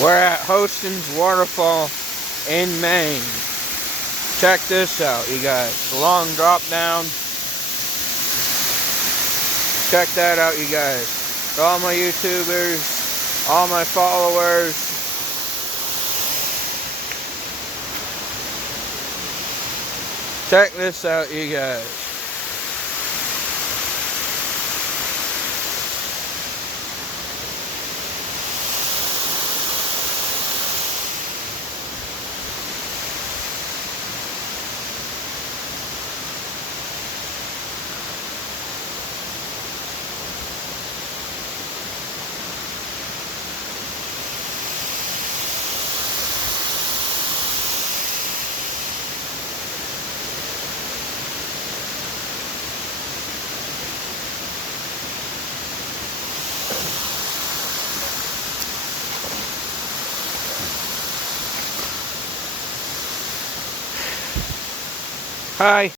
We're at Hostin's Waterfall in Maine. Check this out, you guys. Long drop down. Check that out, you guys. To all my YouTubers, all my followers. Check this out, you guys. Hi.